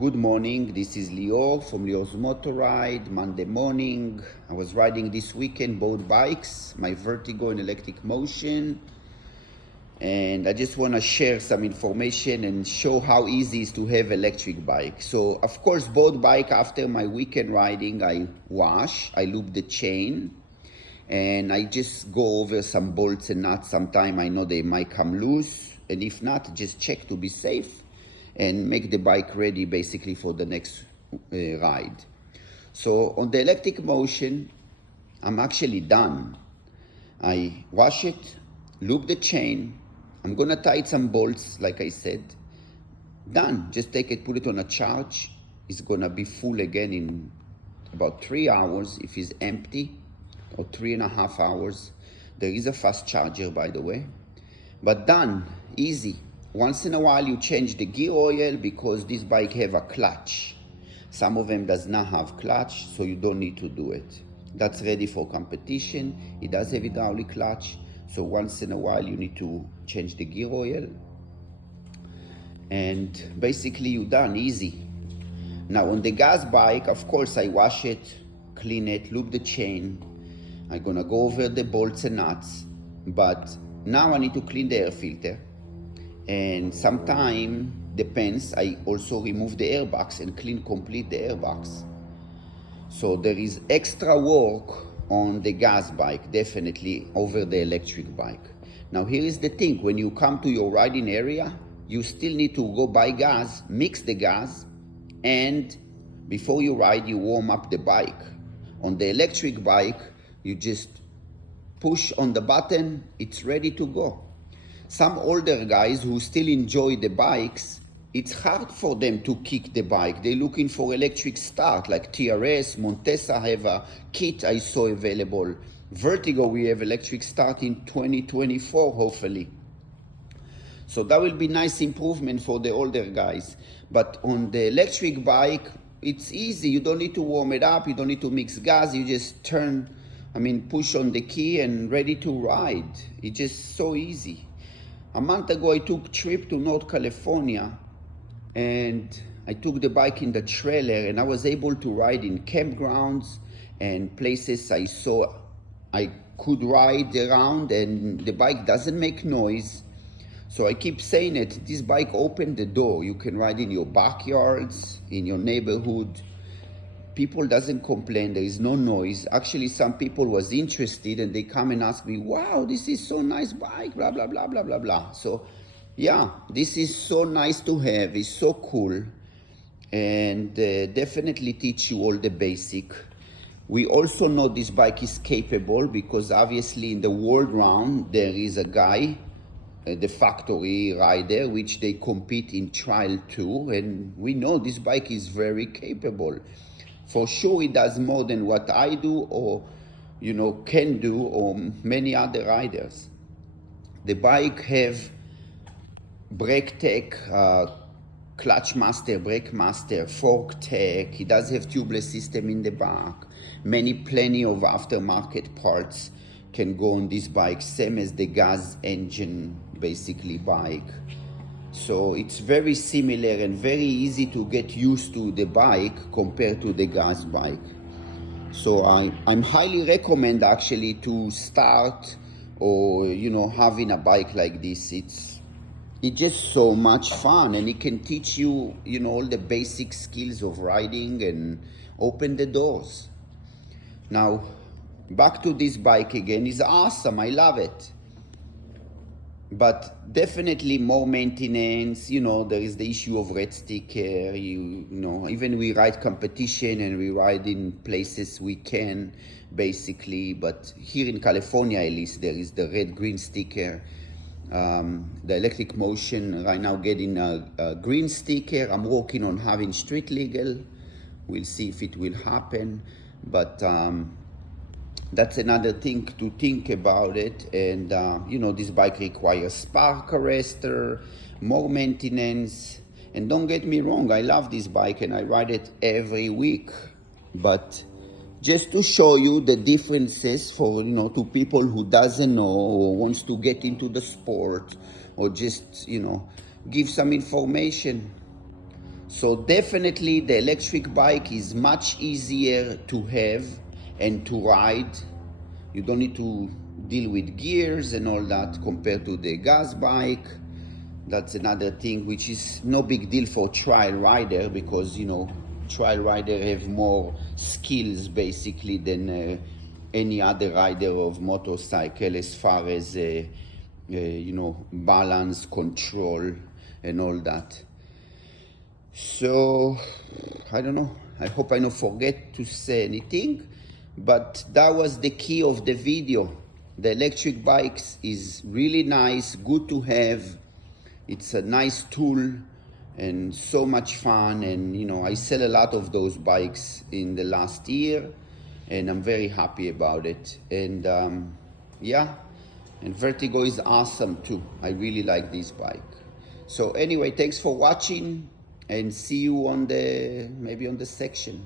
Good morning, this is Lior from Lior's Motor Ride. Monday morning, I was riding this weekend both bikes, my Vertigo and Electric Motion, and I just want to share some information and show how easy it is to have electric bike. So of course both bike, after my weekend riding, I wash, I lube the chain, and I just go over some bolts and nuts. Sometime I know they might come loose, and if not, just check to be safe and make the bike ready basically for the next ride. So on the Electric Motion, I'm actually done. I wash it, lube the chain, I'm gonna tighten some bolts like I said. Done. Just take it, put it on a charge. It's gonna be full again in about 3 hours if it's empty, or 3.5 hours. There is a fast charger, by the way. But done, easy. Once in a while you change the gear oil because this bike have a clutch. Some of them does not have clutch, so you don't need to do it. That's ready for competition. It does have hydraulic clutch, so once in a while you need to change the gear oil. And basically you're done, easy. Now on the gas bike, of course I wash it, clean it, lube the chain. I'm gonna go over the bolts and nuts, but now I need to clean the air filter. And sometime, depends, I also remove the airbox and clean complete the airbox. So there is extra work on the gas bike, definitely, over the electric bike. Now here is the thing, when you come to your riding area, you still need to go buy gas, mix the gas, and before you ride, you warm up the bike. On the electric bike, you just push on the button, it's ready to go. Some older guys who still enjoy the bikes, it's hard for them to kick the bike. They're looking for electric start, like TRS, Montesa have a kit I saw available. Vertigo, we have electric start in 2024, hopefully. So that will be nice improvement for the older guys. But on the electric bike, it's easy. You don't need to warm it up. You don't need to mix gas. You just push on the key and ready to ride. It's just so easy. A month ago, I took a trip to North California, and I took the bike in the trailer, and I was able to ride in campgrounds and places I saw I could ride around, and the bike doesn't make noise. So I keep saying it, this bike opened the door. You can ride in your backyards, in your neighborhood. People doesn't complain, there is no noise. Actually, some people was interested and they come and ask me, wow, this is so nice bike, blah, blah, blah, blah, blah, blah. So yeah, this is so nice to have, it's so cool. And definitely teach you all the basic. We also know this bike is capable because obviously in the world round, there is a guy, the factory rider, which they compete in trial too. And we know this bike is very capable. For sure, it does more than what I do or, can do, or many other riders. The bike have brake tech, clutch master, brake master, fork tech. It does have tubeless system in the back. Plenty of aftermarket parts can go on this bike, same as the gas engine, basically, bike. So it's very similar and very easy to get used to the bike compared to the gas bike. So I'm highly recommend actually to start or having a bike like this. It's just so much fun, and it can teach you all the basic skills of riding and open the doors. Now back to this bike again. It's awesome, I love it. But definitely more maintenance, there is the issue of red sticker, even we ride competition and we ride in places we can, basically, but here in California at least, there is the red-green sticker. The Electric Motion right now getting a green sticker. I'm working on having street legal. We'll see if it will happen, but that's another thing to think about it. And this bike requires spark arrestor, more maintenance. And don't get me wrong, I love this bike and I ride it every week. But just to show you the differences for, to people who doesn't know or wants to get into the sport, or just, give some information. So definitely the electric bike is much easier to have and to ride. You don't need to deal with gears and all that compared to the gas bike. That's another thing which is no big deal for trial rider, because trial rider have more skills basically than any other rider of motorcycle as far as balance, control and all that. So I don't know, I hope I don't forget to say anything, but that was the key of the video. The electric bikes is really nice, good to have. It's a nice tool and so much fun, and I sell a lot of those bikes in the last year and I'm very happy about it. And and Vertigo is awesome too. I really like this bike. So anyway, thanks for watching and see you maybe on the section.